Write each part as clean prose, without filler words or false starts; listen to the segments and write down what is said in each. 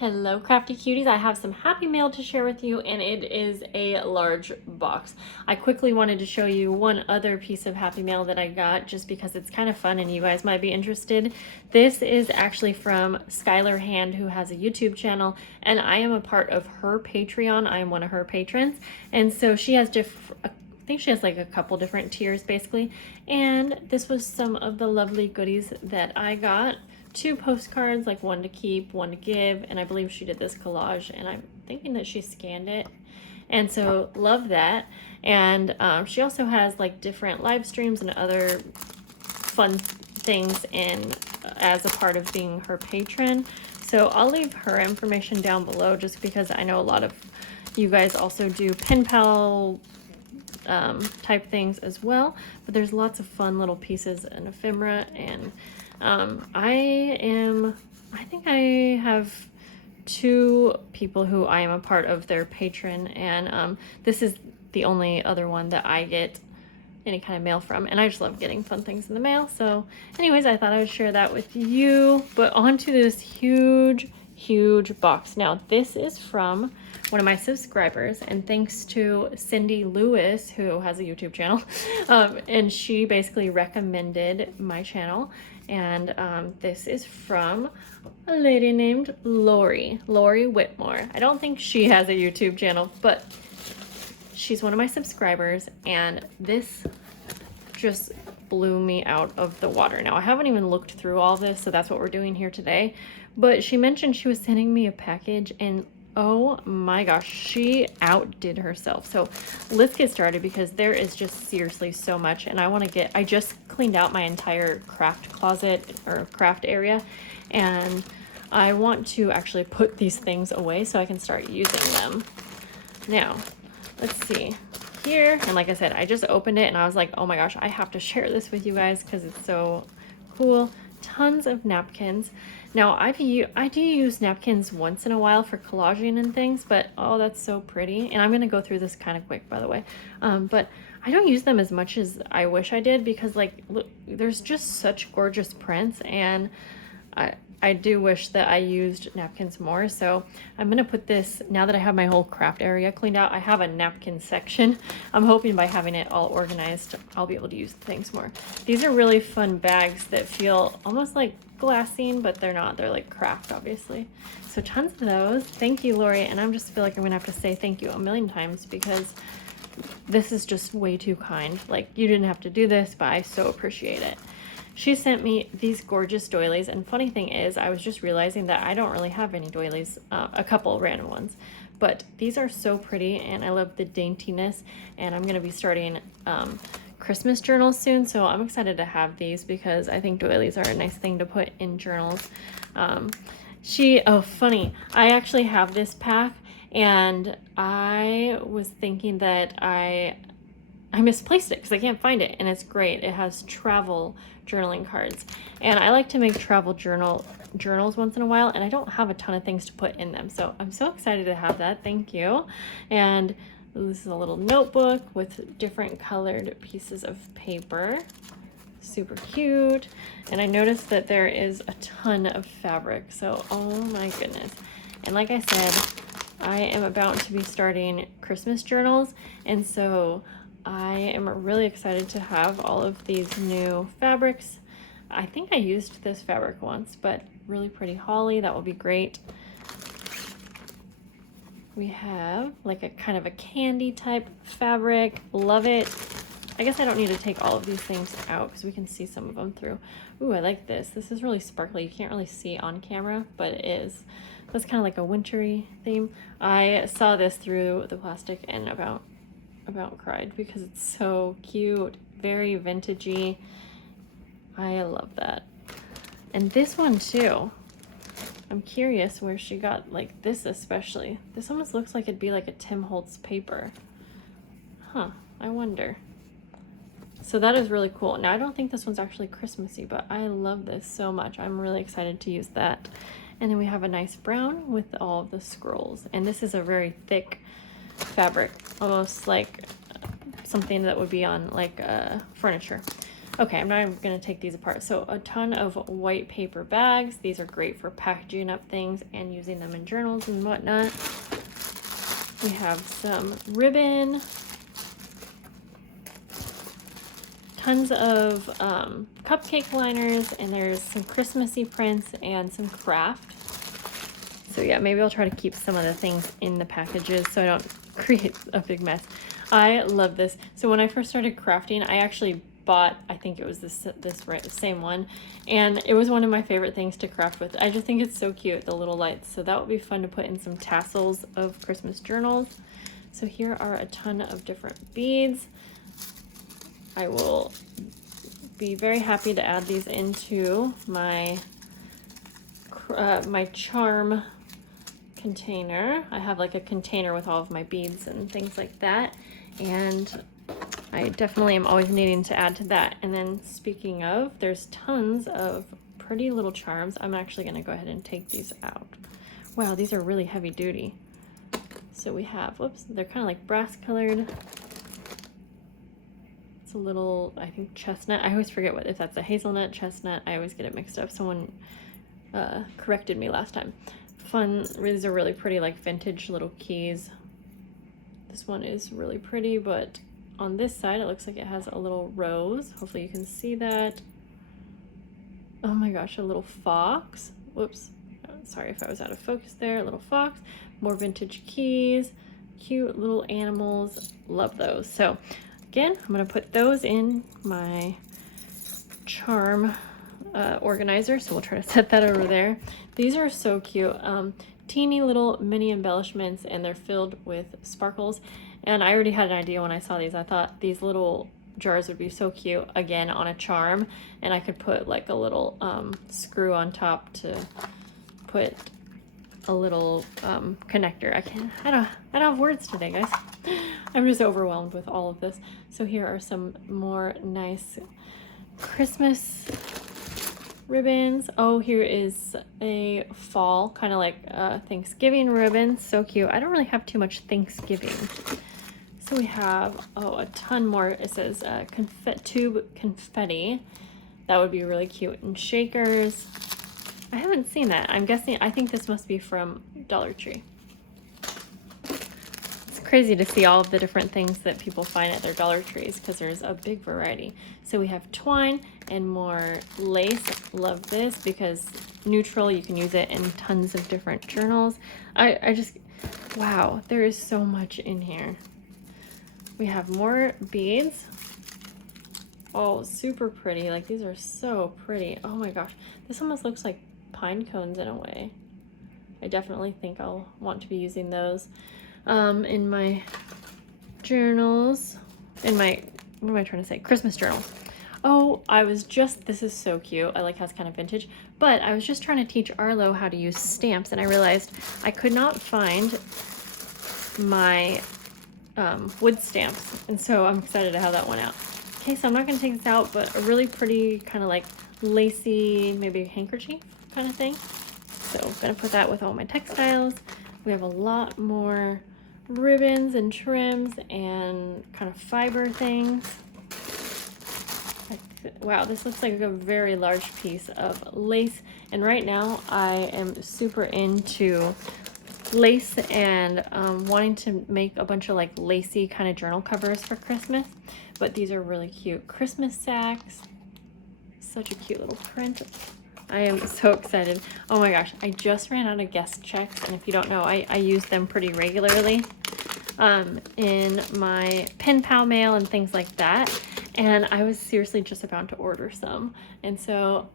Hello crafty cuties, I have some happy mail to share with you and it is a large box. I quickly wanted to show you one other piece of happy mail that I got just because it's kind of fun and you guys might be interested. This is actually from Skylar Hand, who has a YouTube channel, and I am a part of her Patreon. I am one of her patrons, and so she has I think she has like a couple different tiers basically, and this was some of the lovely goodies that I got. 2 postcards, like one to keep, one to give, and I believe she did this collage, and I'm thinking that she scanned it, and so love that. And she also has like different live streams and other fun things in as a part of being her patron, so I'll leave her information down below just because I know a lot of you guys also do pen pal type things as well, but there's lots of fun little pieces and ephemera. And I think I have 2 people who I am a part of their patron, and this is the only other one that I get any kind of mail from, and I just love getting fun things in the mail. So anyways, I thought I would share that with you. But onto this huge box. Now this is from one of my subscribers, and thanks to Cindy Lewis, who has a YouTube channel, and she basically recommended my channel. And this is from a lady named Lori Whitmore. I don't think she has a YouTube channel, but she's one of my subscribers, and this just blew me out of the water. Now I haven't even looked through all this, so that's what we're doing here today. But she mentioned she was sending me a package, and oh my gosh, she outdid herself. So let's get started because there is just seriously so much, and I just cleaned out my entire craft closet or craft area, and I want to actually put these things away so I can start using them. Now, let's see here. And like I said, I just opened it and I was like, oh my gosh, I have to share this with you guys because it's so cool. Tons of napkins. Now I do use napkins once in a while for collaging and things, but oh, that's so pretty. And I'm gonna go through this kind of quick, by the way, but I don't use them as much as I wish I did because, like, look, there's just such gorgeous prints, and I do wish that I used napkins more. So I'm gonna put this, now that I have my whole craft area cleaned out, I have a napkin section. I'm hoping by having it all organized, I'll be able to use things more. These are really fun bags that feel almost like glassine, but they're not. They're like craft, obviously. So tons of those. Thank you, Lori. And I'm just feel like I'm gonna have to say thank you a million times because this is just way too kind. Like, you didn't have to do this, but I so appreciate it. She sent me these gorgeous doilies, and funny thing is, I was just realizing that I don't really have any doilies, a couple random ones, but these are so pretty, and I love the daintiness, and I'm going to be starting Christmas journals soon, so I'm excited to have these because I think doilies are a nice thing to put in journals. Oh, funny, I actually have this pack, and I was thinking that I misplaced it because I can't find it, and it's great. It has travel journaling cards, and I like to make travel journals once in a while, and I don't have a ton of things to put in them, so I'm so excited to have that. Thank you. And this is a little notebook with different colored pieces of paper. Super cute. And I noticed that there is a ton of fabric, so oh my goodness. And like I said, I am about to be starting Christmas journals, and so I am really excited to have all of these new fabrics. I think I used this fabric once, but really pretty holly. That will be great. We have like a kind of a candy type fabric. Love it. I guess I don't need to take all of these things out because we can see some of them through. Ooh, I like this. This is really sparkly. You can't really see on camera, but it is. That's kind of like a wintry theme. I saw this through the plastic and about cried because it's so cute, very vintagey. I love that. And this one too, I'm curious where she got like this, especially this almost looks like it'd be like a Tim Holtz paper. I wonder. So that is really cool. Now I don't think this one's actually Christmassy, but I love this so much. I'm really excited to use that. And then we have a nice brown with all of the scrolls, and this is a very thick fabric, almost like something that would be on like furniture. Okay, I'm not even gonna take these apart. So a ton of white paper bags. These are great for packaging up things and using them in journals and whatnot. We have some ribbon. Tons of cupcake liners, and there's some Christmassy prints and some craft. So yeah, maybe I'll try to keep some of the things in the packages so I don't create a big mess. I love this. So when I first started crafting, I actually bought, I think it was this same one, and it was one of my favorite things to craft with. I just think it's so cute, the little lights. So that would be fun to put in some tassels of Christmas journals. So here are a ton of different beads. I will be very happy to add these into my my charm container. I have like a container with all of my beads and things like that, and I definitely am always needing to add to that. And then speaking of, there's tons of pretty little charms. I'm actually going to go ahead and take these out. Wow, these are really heavy duty. So we have, whoops, they're kind of like brass colored. It's a little, I think, chestnut. I always forget if that's a hazelnut, chestnut. I always get it mixed up. Someone corrected me last time. Fun. These are really pretty, like vintage little keys. This one is really pretty, but on this side it looks like it has a little rose. Hopefully you can see that. Oh my gosh, a little fox. Whoops, sorry if I was out of focus there. A little fox. More vintage keys, cute little animals. Love those. So again, I'm going to put those in my charm organizer, so we'll try to set that over there. These are so cute. Teeny little mini embellishments, and they're filled with sparkles. And I already had an idea when I saw these. I thought these little jars would be so cute, again, on a charm, and I could put like a little screw on top to put a little connector. I don't have words today, guys. I'm just overwhelmed with all of this. So here are some more nice Christmas ribbons. Oh, here is a fall, kind of like Thanksgiving ribbon. So cute. I don't really have too much Thanksgiving. So we have, oh, a ton more. It says tube confetti. That would be really cute. And shakers. I haven't seen that. I'm guessing, I think this must be from Dollar Tree. It's crazy to see all of the different things that people find at their Dollar Trees because there's a big variety. So we have twine and more lace. Love this because neutral, you can use it in tons of different journals. I just, wow, there is so much in here. We have more beads. Oh, super pretty. Like, these are so pretty. Oh my gosh. This almost looks like pine cones in a way. I definitely think I'll want to be using those in my journals, in my, what am I trying to say? Christmas journal. Oh, this is so cute. I like how it's kind of vintage, but I was just trying to teach Arlo how to use stamps, and I realized I could not find my wood stamps, and so I'm excited to have that one out. Okay, so I'm not going to take this out, but a really pretty kind of like lacy, maybe handkerchief kind of thing. So I'm going to put that with all my textiles. We have a lot more ribbons and trims and kind of fiber things. Wow, this looks like a very large piece of lace. And right now I am super into lace and wanting to make a bunch of like lacy kind of journal covers for Christmas. But these are really cute. Christmas sacks. Such a cute little print. I am so excited. Oh my gosh, I just ran out of guest checks, and if you don't know, I use them pretty regularly in my pen pal mail and things like that. And I was seriously just about to order some. And so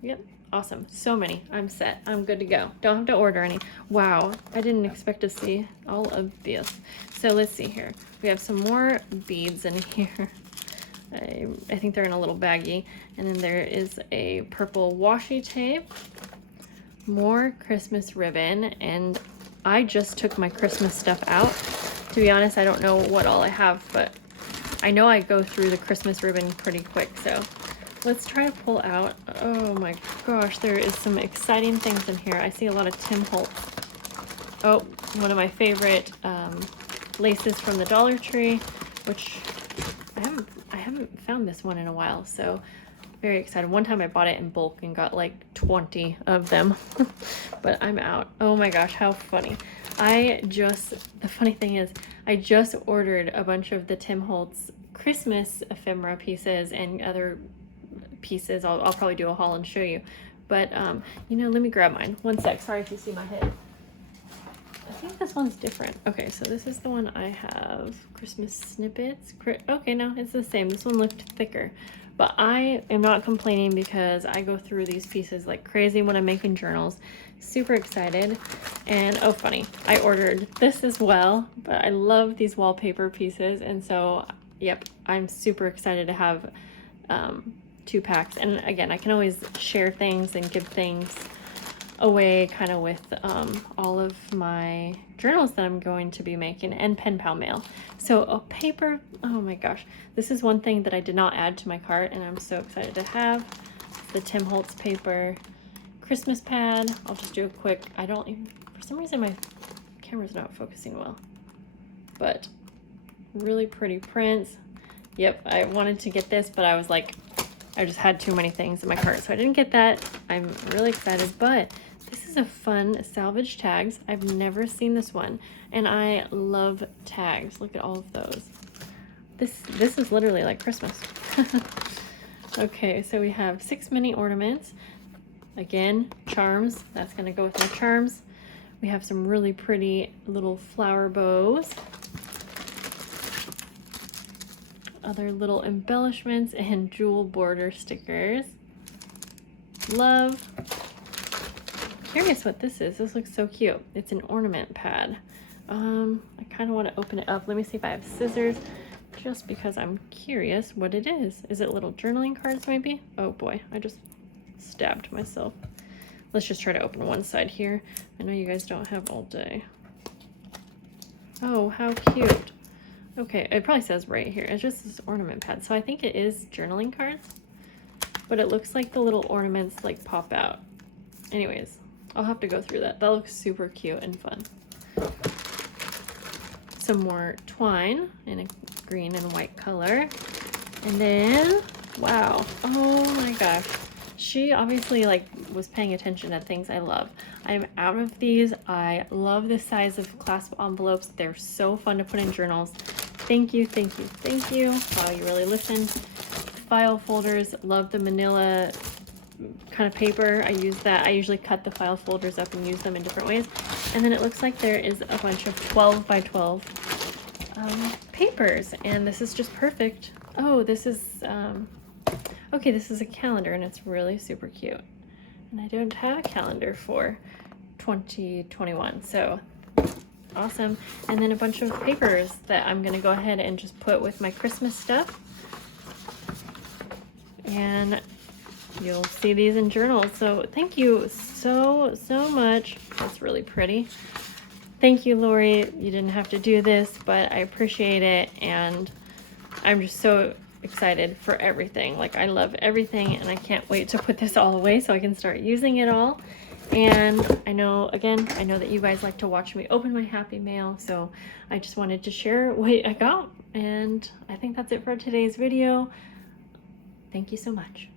yep, awesome. So many. I'm set. I'm good to go. Don't have to order any. Wow, I didn't expect to see all of this. So let's see here. We have some more beads in here. I think they're in a little baggie. And then there is a purple washi tape, more Christmas ribbon, and I just took my Christmas stuff out. To be honest, I don't know what all I have, but I know I go through the Christmas ribbon pretty quick, so let's try to pull out. Oh my gosh, there is some exciting things in here. I see a lot of Tim Holtz. Oh, one of my favorite laces from the Dollar Tree, which I haven't found found this one in a while, so very excited. One time I bought it in bulk and got like 20 of them, but I'm out. Oh my gosh, how funny. The funny thing is, I just ordered a bunch of the Tim Holtz Christmas ephemera pieces and other pieces. I'll probably do a haul and show you. But, you know, let me grab mine. One sec. Sorry if you see my head. I think this one's different. Okay, so this is the one I have. Christmas snippets. Okay, no, it's the same. This one looked thicker. But I am not complaining because I go through these pieces like crazy when I'm making journals. Super excited. And oh, funny, I ordered this as well, but I love these wallpaper pieces. And so, yep, I'm super excited to have 2 packs. And again, I can always share things and give things away kind of with all of my journals that I'm going to be making, and pen pal mail. So a paper, oh my gosh, this is one thing that I did not add to my cart and I'm so excited to have. The Tim Holtz paper Christmas pad. I'll just do a quick, I don't even, for some reason my camera's not focusing well, but really pretty prints. Yep, I wanted to get this, but I was like, I just had too many things in my cart, so I didn't get that. I'm really excited, but this is a fun salvage tags. I've never seen this one, and I love tags. Look at all of those. This is literally like Christmas. Okay, so we have 6 mini ornaments. Again, charms. That's gonna go with my charms. We have some really pretty little flower bows. Other little embellishments and jewel border stickers. Love. Curious what this is. This looks so cute. It's an ornament pad. I kind of want to open it up. Let me see if I have scissors, just because I'm curious what it is. Is it little journaling cards maybe? Oh boy, I just stabbed myself. Let's just try to open one side here. I know you guys don't have all day. Oh, how cute. Okay, it probably says right here. It's just this ornament pad. So I think it is journaling cards, but it looks like the little ornaments like pop out. Anyways, I'll have to go through that. That looks super cute and fun. Some more twine in a green and white color. And then, wow, oh my gosh. She obviously like was paying attention to things I love. I'm out of these. I love the size of clasp envelopes. They're so fun to put in journals. Thank you, thank you, thank you. Wow, you really listened. File folders, love the manila kind of paper. I use that. I usually cut the file folders up and use them in different ways. And then it looks like there is a bunch of 12 by 12 papers, and this is just perfect. Oh, this is okay, this is a calendar and it's really super cute. And I don't have a calendar for 2021, so awesome. And then a bunch of papers that I'm gonna go ahead and just put with my Christmas stuff. And you'll see these in journals. So thank you so much. That's really pretty. Thank you, Lori. You didn't have to do this, but I appreciate it. And I'm just so excited for everything. Like, I love everything and I can't wait to put this all away so I can start using it all. And I know, again, I know that you guys like to watch me open my happy mail, so I just wanted to share what I got. And I think that's it for today's video. Thank you so much.